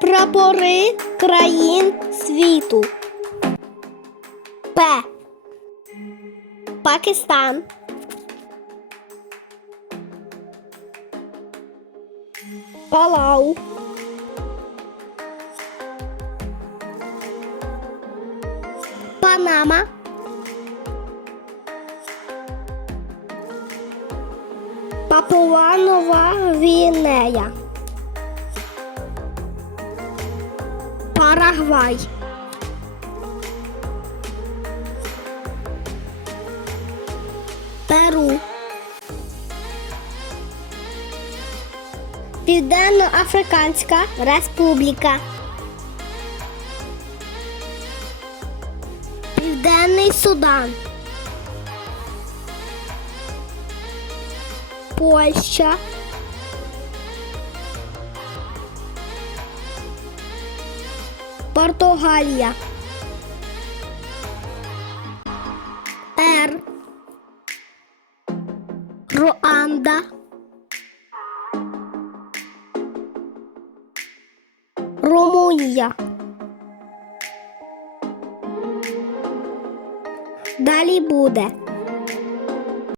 Прапори країн світу. П. Пакистан. Палау. Панама. Папуа Нова Гвінея. Парагвай. Перу. Південно-Африканська Республіка. Південний Судан. Польща. Португалія. Р. Руанда. Румунія. Далі буде